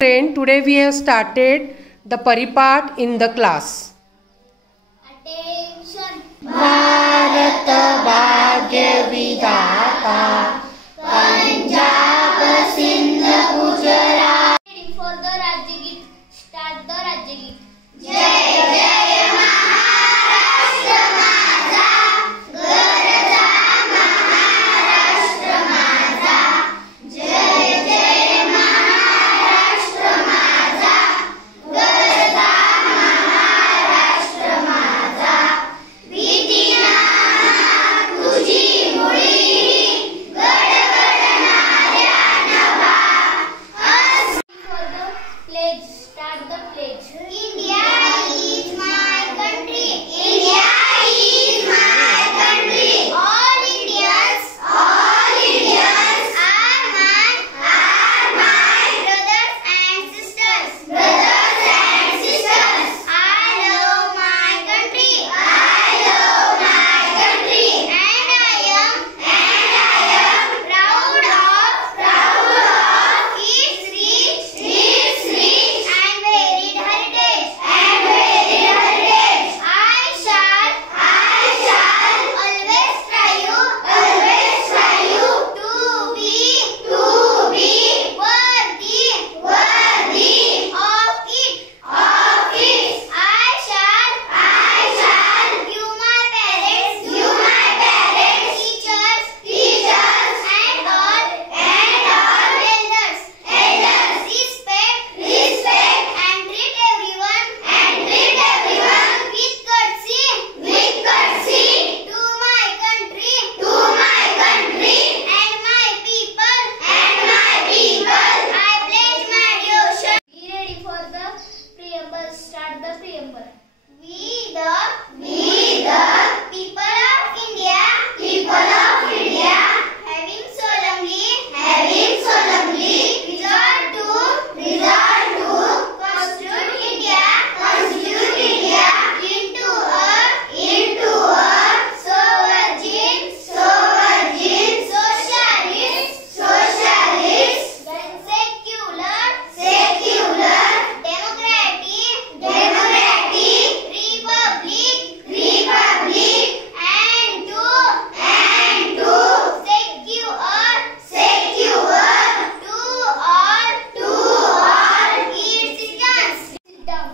Today we have started the paripat in the class. Attention! Bharat Bhagya Vidata Punjab Sindh Gujarat. Ready for the Rajya Geet. Start the Rajya Geet. Jai Jai Maharashtra Maza, Garja Maharashtra Maza. Jai Jai Maharashtra Maza, Garja Maharashtra Maza. Vitina Tuji Muli, Gadgadnarya Nava. For the pledge. Start the pledge. India is my country. India is my country. All Indians are my brothers and sisters. Brothers and sisters. I love my country. I love my country. And I am proud of its rich and varied heritage. I shall always strive to be worthy of it. I shall give my parents, teachers, and all elders respect and treat everyone with courtesy to my country and my people. I pledge my devotion. Be ready for the preamble. Start the preamble. We the people of India, having solemnly resolved to constitute India into a sovereign, socialist, secular, democratic republic, and to secure to all its citizens. Sit down.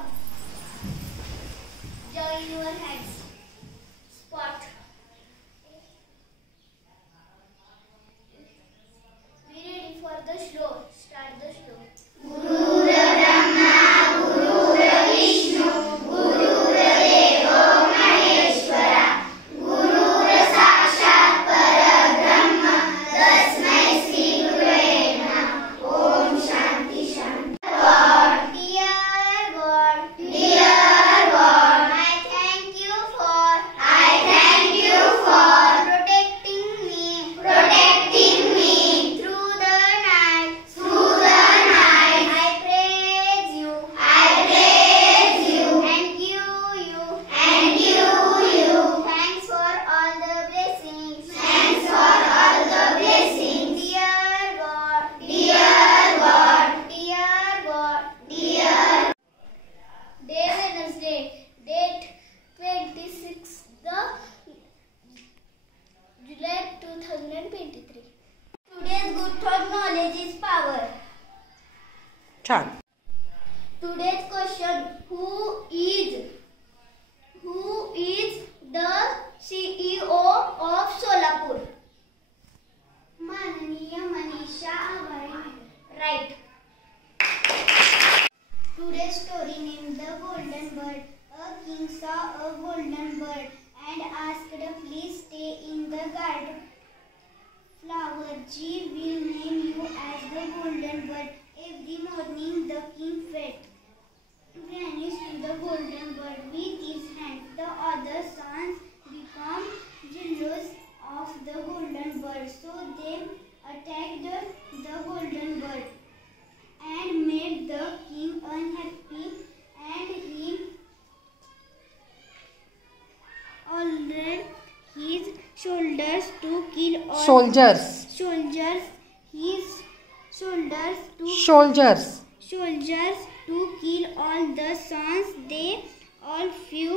Join your hands. Spot. Be ready for the slow. Start the slow. Guru Brahma, Guru Vishnu, Guru Devo Maheshwara, Guru Sakshat Parabrahma, Tasmai Shri Gurave Namah. Om Shanti Shanti. Dear God, I thank you for protecting me through the night. I praise you And give you thanks for all the blessings. Dear God, Day Wednesday, date 26th July 2023. Today's good thought, knowledge is power. Chhan. Today's question: Who is the CEO of Solapur? Mananiya Manisha Awari. Right. Today's story named The Golden Bird. A king saw a golden bird and asked, "Please stay in the garden. Flower G will name you as the golden bird." Every morning the king fed grains to the golden bird with his hands. The other sons became jealous of the golden bird, so they attacked the golden bird and made the king unhappy, and he ordered his soldiers to kill all Soldiers. his soldiers soldiers to kill all the sons. They all flew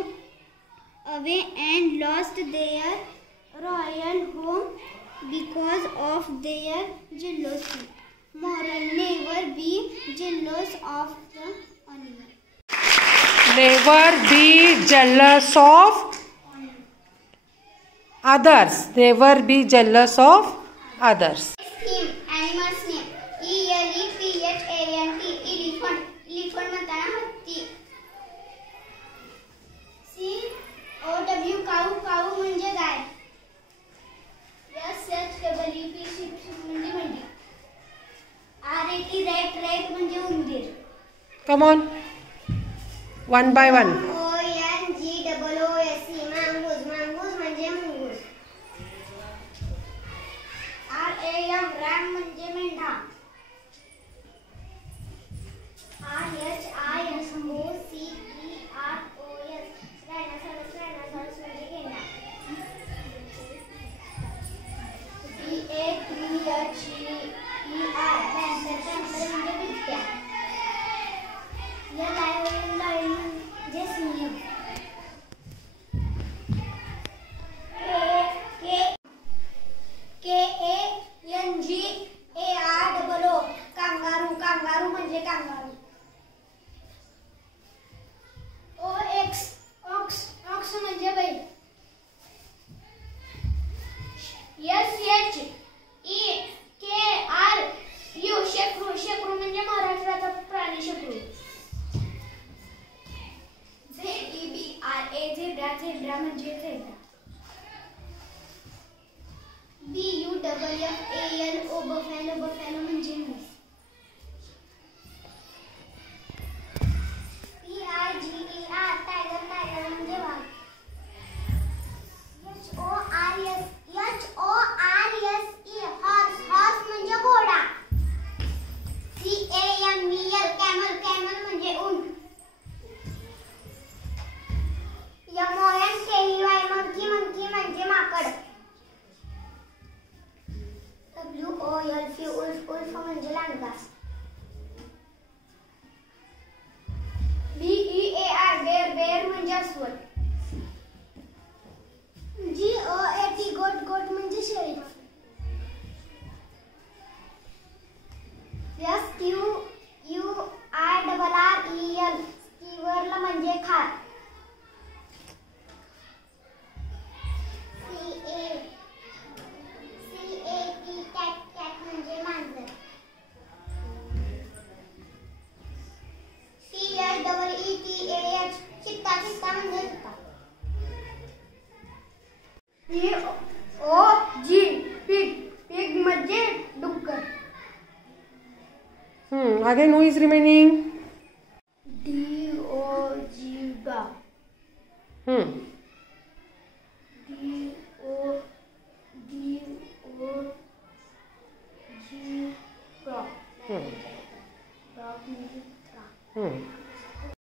away and lost their royal home because of their jealousy. Moral: never be jealous of the honor. Never be jealous of others. Never be jealous of others. Theme, animal's name. ELEPHANT, elephant. Elephant म्हणताना हत्ती. COW, cow. Cow म्हणजे गाय. SHEEP, sheep म्हणजे मेंढी. RAT, rat म्हणजे उंदीर. Come on. One by one. MONGOOSE, mangoose म्हणजे मुंगूस. RAM म्हणजे मेंढा. RHISOCEROS, rhinoceros म्हणजे गेंडा. PANTHER, panther म्हणजे बिबट्या. lion म्हणजे सिंह. KANGAROO, kangaroo म्हणजे kangaroo. ox म्हणजे बैल. SHEKRU, शेकरू म्हणजे महाराष्ट्राचा प्राणी शेकरू. ZEBRA, झेब्रा म्हणजे झेब्रा. BUFFALO, बफॅलो म्हणजे म्हैस. TIGER, टायगर म्हणजे वाघ. HORSE म्हणजे घोडा. CAMEL, म्हणजे ऊंट. MONKEY म्हणजे माकड. WOLF, उल्फ म्हणजे लांडगा. BEAR, बेर म्हणजे अस्वल. GOAT, गोट म्हणजे शेळी. SQUIRREL, स्क्विरल म्हणजे खार. CAT, म्हणजे मांजर. CHEETAH, चित्ता म्हणजे चित्ता. POG, pig म्हणजे डुक्कर. Again, who is remaining? DOG, dog.